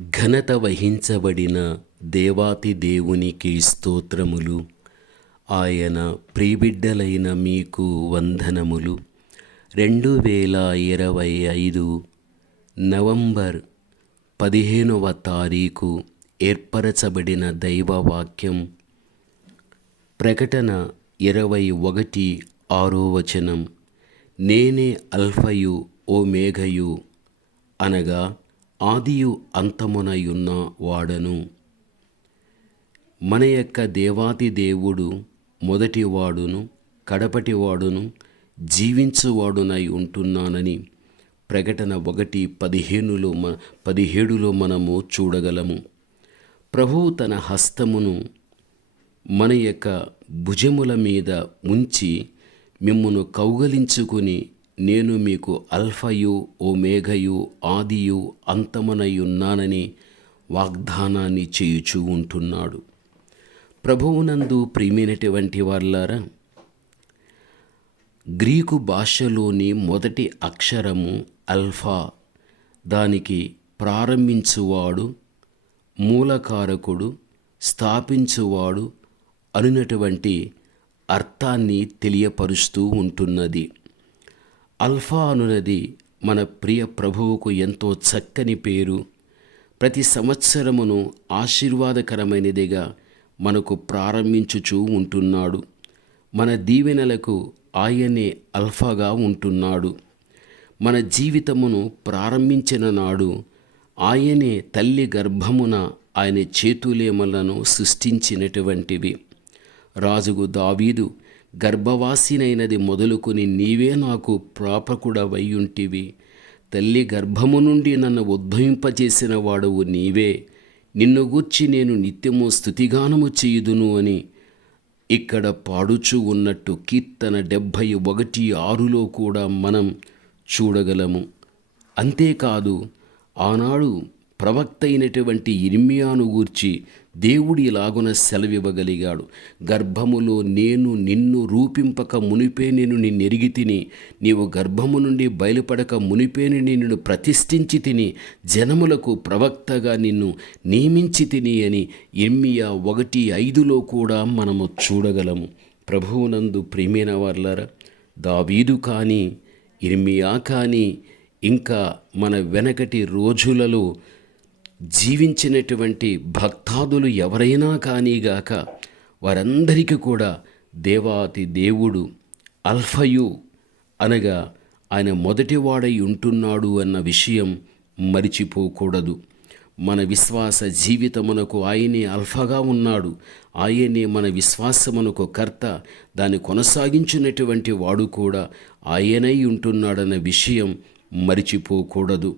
ఘనత వహించబడిన దేవాతి దేవునికి స్తోత్రములు. ఆయన ప్రీబిడ్డలైన మీకు వందనములు. రెండు వేల ఇరవై ఐదు నవంబర్ పదిహేనవ తారీఖు ఏర్పరచబడిన దైవవాక్యం. ప్రకటన ఇరవై ఒకటి ఆరో వచనం. నేనే అల్ఫయు ఓ మేఘయు అనగా ఆదియు అంతమునయున్న వాడను. మన యొక్క దేవాతి దేవుడు మొదటివాడును కడపటివాడును జీవించువాడునై ఉంటున్నానని ప్రకటన ఒకటి పదిహేనులో మ పదిహేడులో మనము చూడగలము. ప్రభువు తన హస్తమును మన యొక్క భుజముల మీద ఉంచి మిమ్మును కౌగలించుకుని నేను మీకు అల్ఫయు ఓ మేఘయు ఆదియు అంతమనయున్నానని వాగ్దానాన్ని చేయుచూ ఉంటున్నాడు. ప్రభువునందు ప్రియమైనటువంటి వాళ్ళారా గ్రీకు భాషలోని మొదటి అక్షరము అల్ఫా. దానికి ప్రారంభించువాడు మూలకారకుడు స్థాపించువాడు అనునటువంటి అర్థాన్ని తెలియపరుస్తూ ఉంటున్నది. అల్ఫా అనునది మన ప్రియ ప్రభువుకు ఎంతో చక్కని పేరు. ప్రతి సంవత్సరమును ఆశీర్వాదకరమైనదిగా మనకు ప్రారంభించుచూ ఉంటున్నాడు. మన దీవెనలకు ఆయనే అల్ఫాగా ఉంటున్నాడు. మన జీవితమును ప్రారంభించిన నాడు ఆయనే తల్లి గర్భమున ఆయన చేతులేమలను సృష్టించినటువంటివి. రాజుగు దావీదు గర్భవాసినైనది మొదలుకొని నీవే నాకు ప్రాపకుడవయ్యుంటివి తల్లి గర్భము నుండి నన్ను ఉద్భవింపచేసిన వాడవు నీవే. నిన్ను గూర్చి నేను నిత్యము స్థుతిగానము చేయుదును అని ఇక్కడ పాడుచూ ఉన్నట్టు కీర్తన డెబ్భై ఒకటి ఆరులో కూడా మనం చూడగలము. అంతేకాదు ఆనాడు ప్రవక్త అయినటువంటి ఇర్మియాను గూర్చి దేవుడి ఇలాగున సెలవివ్వగలిగాడు. గర్భములో నేను నిన్ను రూపింపక మునిపే నేను నిన్నెరిగి తిని నీవు గర్భము నుండి బయలుపడక మునిపేని నిన్ను ప్రతిష్ఠించి తిని జనములకు ప్రవక్తగా నిన్ను నియమించి తిని అని ఇర్మియా ఒకటి ఐదులో కూడా మనము చూడగలము. ప్రభువునందు ప్రియమైన వాళ్ళరా దావీదు కానీ ఇర్మియా కానీ ఇంకా మన వెనకటి రోజులలో జీవించినటువంటి భక్తాదులు ఎవరైనా కానీగాక వారందరికీ కూడా దేవాతి దేవుడు అల్ఫయు అనగా ఆయన మొదటివాడై ఉంటున్నాడు అన్న విషయం మరిచిపోకూడదు. మన విశ్వాస జీవితమునకు ఆయనే అల్ఫగా ఉన్నాడు. ఆయనే మన విశ్వాసమునకు కర్త. దాన్ని కొనసాగించినటువంటి వాడు కూడా ఆయనై ఉంటున్నాడన్న విషయం మరిచిపోకూడదు.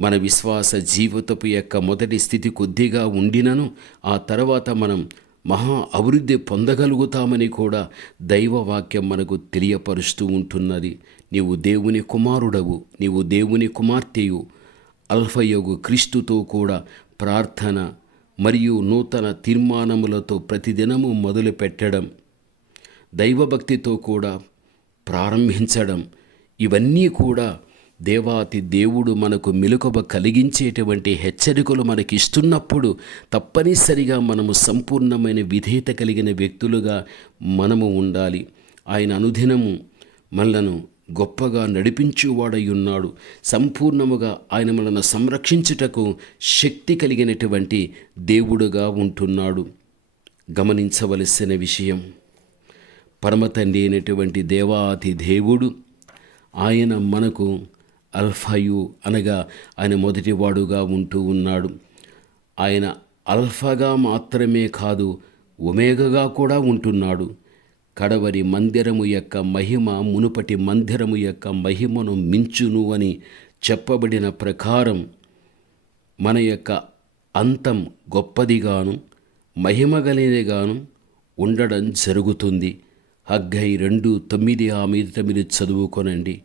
మన విశ్వాస జీవితపు యొక్క మొదటి స్థితి కొద్దిగా ఉండినను ఆ తర్వాత మనం మహా అభివృద్ధి పొందగలుగుతామని కూడా దైవవాక్యం మనకు తెలియపరుస్తూ ఉంటున్నది. నీవు దేవుని కుమారుడవు నీవు దేవుని కుమార్తెయు. అల్ఫయోగు క్రీస్తుతో కూడా ప్రార్థన మరియు నూతన తీర్మానములతో ప్రతిదినము మొదలు పెట్టడం దైవభక్తితో కూడా ప్రారంభించడం ఇవన్నీ కూడా దేవాతి దేవుడు మనకు మెలకువ కలిగించేటువంటి హెచ్చరికలు మనకిస్తున్నప్పుడు తప్పనిసరిగా మనము సంపూర్ణమైన విధేయత కలిగిన వ్యక్తులుగా మనము ఉండాలి. ఆయన అనుదినము మనలను గొప్పగా నడిపించువాడై ఉన్నాడు సంపూర్ణముగా ఆయన మనను సంరక్షించుటకు శక్తి కలిగినటువంటి దేవుడుగా ఉంటున్నాడు. గమనించవలసిన విషయం పరమతండ్రి అయినటువంటి దేవాతి దేవుడు ఆయన మనకు అల్ఫాయు అనగా ఆయన మొదటివాడుగా ఉంటూ ఉన్నాడు. ఆయన అల్ఫాగా మాత్రమే కాదు ఒమేగగా కూడా ఉంటున్నాడు. కడవరి మందిరము యొక్క మహిమ మునుపటి మందిరము యొక్క మహిమను మించును అని చెప్పబడిన ప్రకారం మన యొక్క అంతం గొప్పదిగాను మహిమగలినదిగాను ఉండడం జరుగుతుంది. హగ్గై రెండు తొమ్మిది ఆ మీద మీరు చదువుకొనండి.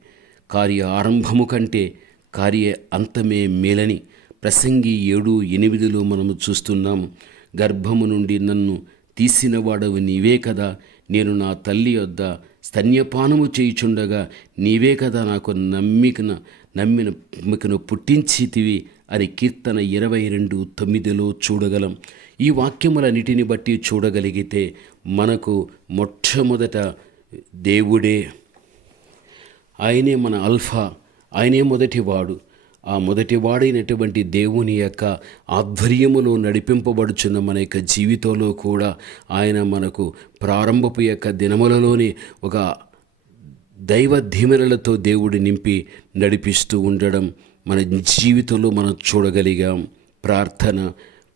కార్య ఆరంభము కంటే కార్య అంతమే మేలని ప్రసంగి ఏడు ఎనిమిదిలో మనము చూస్తున్నాము గర్భము నుండి నన్ను తీసినవాడవు నీవే కదా నేను నా తల్లి వద్ద స్తన్యపానము చేయుచుండగా నీవే కదా నాకు నమ్మికన నమ్మిన నమ్మికను పుట్టించితివి అని కీర్తన ఇరవై రెండు తొమ్మిదిలో చూడగలం. ఈ వాక్యములన్నిటిని బట్టి చూడగలిగితే మనకు మొట్టమొదట దేవుడే. ఆయనే మన అల్ఫా ఆయనే మొదటివాడు. ఆ మొదటివాడైనటువంటి దేవుని యొక్క ఆధ్వర్యములో నడిపింపబడుచున్న మన యొక్క జీవితంలో కూడా ఆయన మనకు ప్రారంభపు యొక్క దినములలోనే ఒక దైవ ధీమనలతో దేవుడు నింపి నడిపిస్తూ ఉండడం మన జీవితంలో మనం చూడగలిగాం. ప్రార్థన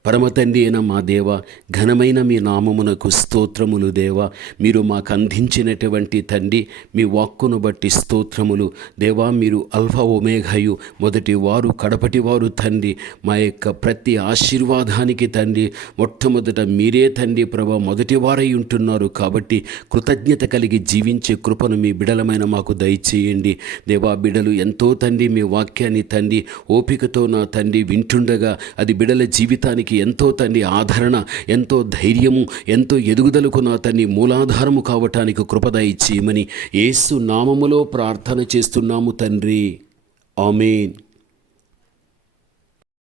పరమ అయిన మా దేవ ఘనమైన మీ నామమునకు స్తోత్రములు దేవ. మీరు మాకు అందించినటువంటి తండ్రి మీ వాక్కును బట్టి స్తోత్రములు. దేవా మీరు అల్ఫా ఒమేఘయు మొదటి వారు కడపటి వారు తండ్రి. మా యొక్క ప్రతి ఆశీర్వాదానికి తండ్రి. మొట్టమొదట మీరే తండ్రి ప్రభా మొదటి వారై ఉంటున్నారు కాబట్టి కృతజ్ఞత కలిగి జీవించే కృపను మీ బిడలమైన మాకు దయచేయండి. దేవా బిడలు ఎంతో తండ్రి మీ వాక్యాన్ని తండ్రి ఓపికతో నా తండ్రి వింటుండగా అది బిడల జీవితానికి ఎంతో తండ్రి ఆదరణ ఎంతో ధైర్యము ఎంతో ఎదుగుదలకు నా తండ్రి మూలాధారము కావటానికి కృపద ఇచ్చేయమని యేసు నామములో ప్రార్థన చేస్తున్నాము తండ్రి. ఆమెన్.